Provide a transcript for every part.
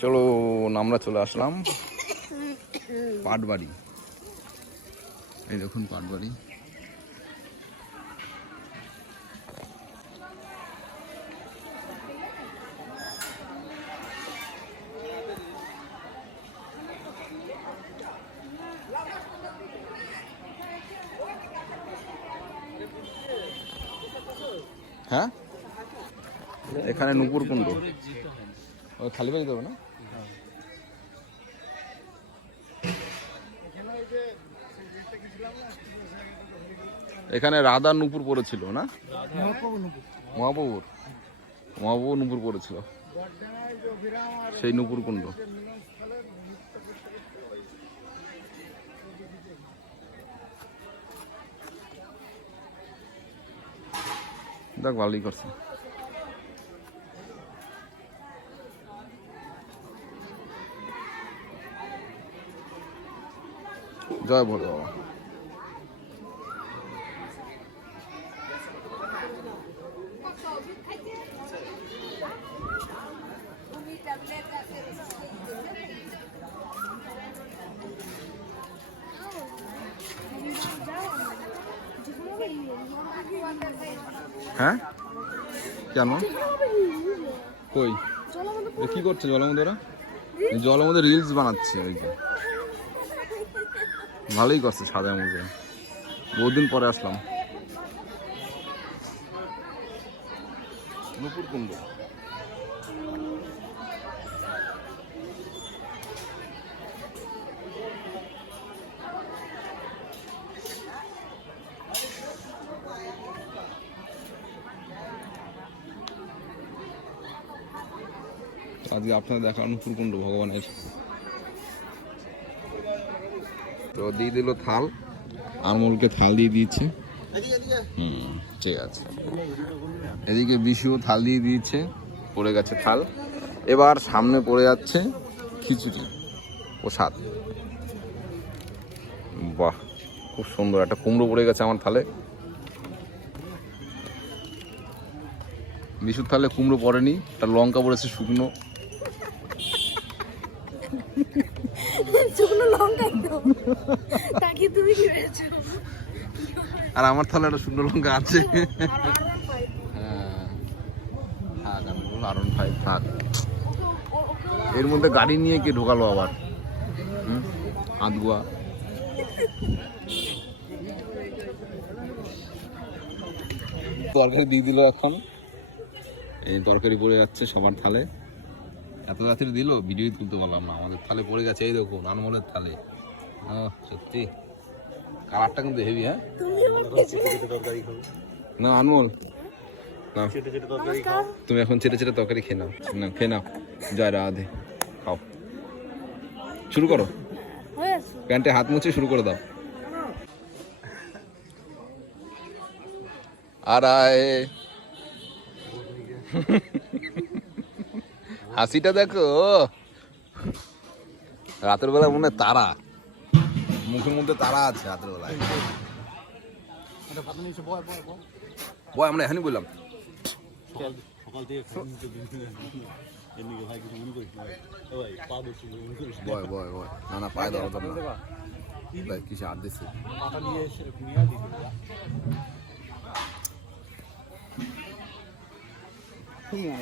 চলো আমরা চলে আসলাম। পাটবাড়ি। এই দেখুন পাটবাড়ি। হ্যাঁ? এখানে নুপুর কুণ্ড ওই খালি বাড়ি দেবে না? এখানে রাধা নুপুর পড়েছিল না? মহাপ্রভুর মহাপ্রভু নুপুর পড়েছিল। সেই নুপুর কুণ্ড দেখ ভালোই করছে। জয় ভোলে বাবা। হ্যাঁ? কেন? কই? কি করছে ওরা জলের মধ্যে রিলস বানাচ্ছে ওই যে। ভালোই করছে সাদার মধ্যে বহুদিন পরে আসলাম। নুপুর কুণ্ড আজকে আপনাদের দেখানো নুপুরকুণ্ড ভগবানের। তো দিয়ে দিল থাল। আনমোলকে থাল দিয়ে দিয়েছে। হুম, ঠিক আছে। এদিকে বিশুও থাল দিয়ে দিয়েছে। পড়ে গেছে থাল। এবার সামনে পড়ে যাচ্ছে খিচুড়ি প্রসাদ বাহ, খুব সুন্দর। একটা কুমড়ো পড়ে গেছে আমার থালে। বিশুর থালে কুমড়ো পড়েনি। তার লঙ্কা পড়েছে শুকনো শুকনো আর আমার থালে একটা শুকনো লঙ্কা আছে। হ্যাঁ। থাক ফাইভ এর মধ্যে গাড়ি নিয়ে কে ঢোকালো আবার? আদগুয়া তরকারি দিয়ে দিল এখন। এই তরকারি পড়ে যাচ্ছে সবার থালে। এত রাত্রে দিল? ভিডিও তুলতে পারলাম না। আমাদের থালে পড়ে গেছে এই দেখুন আনমোলের থালে। সত্যি। কালারটা কিন্তু হেভি হ্যাঁ? না আনমোল। না। তুমি এখন চেটে চেটে তরকারি খেয়ে নাও। না খেয়ে নাও। জয় রাধে। খাও। শুরু করো। হয়েছে। প্যান্টে হাত মুছে শুরু করে দাও। আর আয় হাসিটা দেখো। রাতের বেলা মনে তারা। মুখের মধ্যে তারা আছে রাতের বেলায়। বয়, আমরা এখানে বললাম। কিছু না না, পায়ে যাবে না। কিসে হাত দিচ্ছে?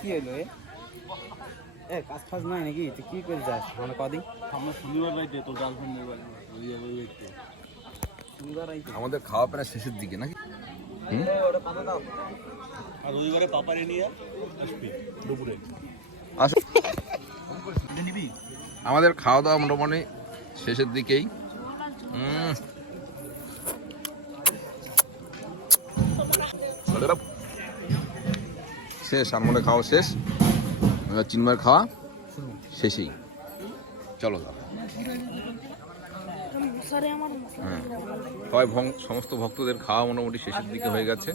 কি হলো এ কাজ ফাজ নাই নাকি? তুই কি করে যাস? মানে কদিন? আমরা শনিবার রাইতে তোর আমাদের খাওয়া প্রায় শেষের দিকে নাকি? আর রবিবারে পাপারে নিয়ে আসবি দুপুরে। আমাদের খাওয়া দাওয়া মোটামুটি শেষের দিকেই। শেষ আনমনে খাওয়া শেষ। এবার চিন্ময়ের খাওয়া শেষেই। চলো হ্যাঁ। সবাই ভং- সমস্ত ভক্তদের খাওয়া মোটামুটি শেষের দিকে হয়ে গেছে।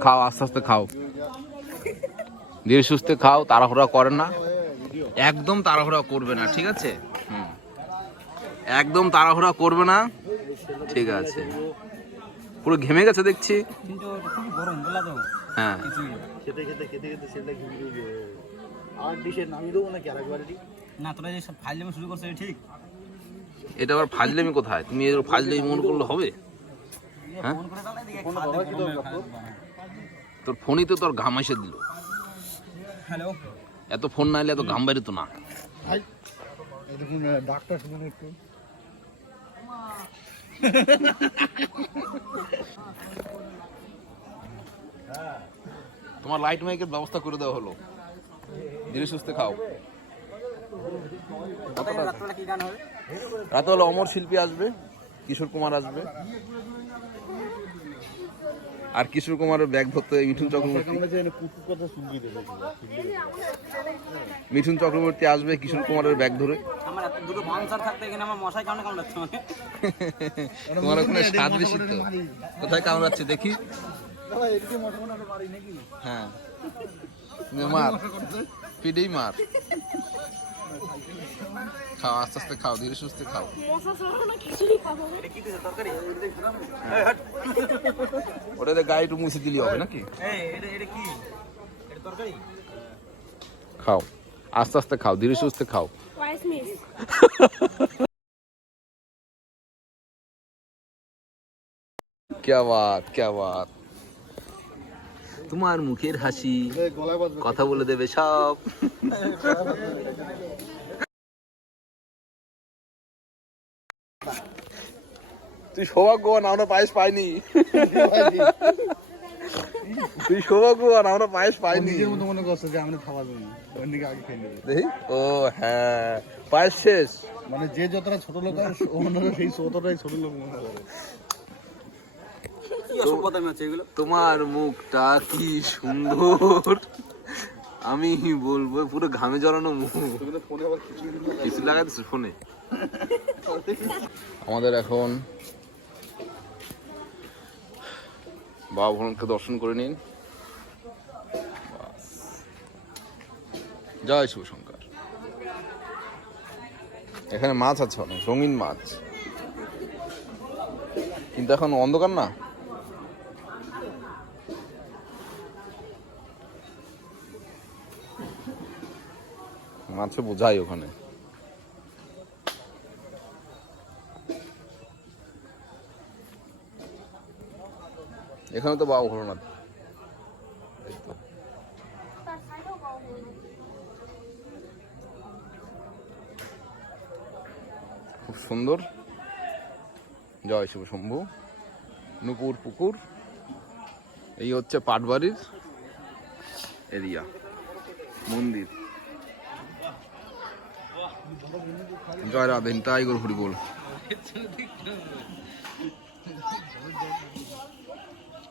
খাও আস্তে আস্তে খাও। ধীরে সুস্থে খাও তাড়াহুড়া করে না। একদম তাড়াহুড়া করবে না ঠিক আছে? একদম তাড়াহুড়া করবে না। ঠিক আছে। পুরো ঘেমে গেছে দেখছি। কিন্তু খুবই গরম বলা তো? হ্যাঁ। খেতে খেতে খেতে খেতে সেটা ঘুমিয়ে গিয়ে আর ডিশের নামিয়ে দেবো নাকি আর না তোরা যে সব ফাইল শুরু করছে ঠিক? এটা আবার ফাজলেমি কোথায়? তুমি এর ফাজলেমি মনে করলে হবে? হ্যাঁ? তোর ফোনই তো তোর ঘাম এসে দিল। হ্যালো? এত ফোন না এলে এত ঘাম বেরোতো তো না ডাক্তার শুনুন একটু। তোমার লাইট মাইকের ব্যবস্থা করে দেওয়া হলো। ধীরে সুস্থে খাও। রাতে হলো অমর শিল্পী আসবে, কিশোর কুমার আসবে। আর কিশোর কুমারের ব্যাগ ধরতে মিঠুন চক্রবর্তী। মিঠুন চক্রবর্তী আসবে কিশোর কুমারের ব্যাগ ধরে। দুটো বাউন্সার থাকতে এখানে আমার মশাই কামড়ে কামড়াচ্ছে আমাকে? তোমার ওখানে স্বাদ বেশি তো কোথায় কামড়াচ্ছে দেখি? হ্যাঁ। মার। পিডেই মার। খাও, আস্তে আস্তে খাও, ধীরে সুস্থে খাও। ওটাতে গায়ে একটু মুছে দিলি হবে নাকি? খাও। আস্তে আস্তে খাও, ধীরে সুস্থে খাও। রাইস মিস क्या बात क्या बात তোমার মুখের হাসি গলায় বাজবে কথা বলে দেবে সব তুই সৌভাগ্যবান আমরা পায়েস পাইনি তুই সৌভাগ্যবান আমরা পায়েস পাইনি। নিজের মতো মনে করছে যে আমরা দিকে আগে খেয়ে নেবে। দেখি? ও হ্যাঁ। পায়েস শেষ? মানে যে যতটা ছোট লোক হয় অন্যরা সেই ততটাই ছোট লোক মনে করে। তোমার মুখটা কি সুন্দর? আমি বলব পুরো ঘামে জড়ানো মুখ। কিছু ফোনে। আমাদের এখন বাবা ভবনকে দর্শন করে নিন। জয় শিবশঙ্কর এখানে মাছ আছে অনেক, রঙিন মাছ। কিন্তু এখন অন্ধকার না? মাছে বোঝাই ওখানে। এখানে তো বাবা না। খাব সুন্দর। জয় শিব শম্ভু। নুপুর পুকুর। এই হচ্ছে পাটবাড়ির এরিয়া, মন্দির। জয় রাধেন টাইগর হরি বল।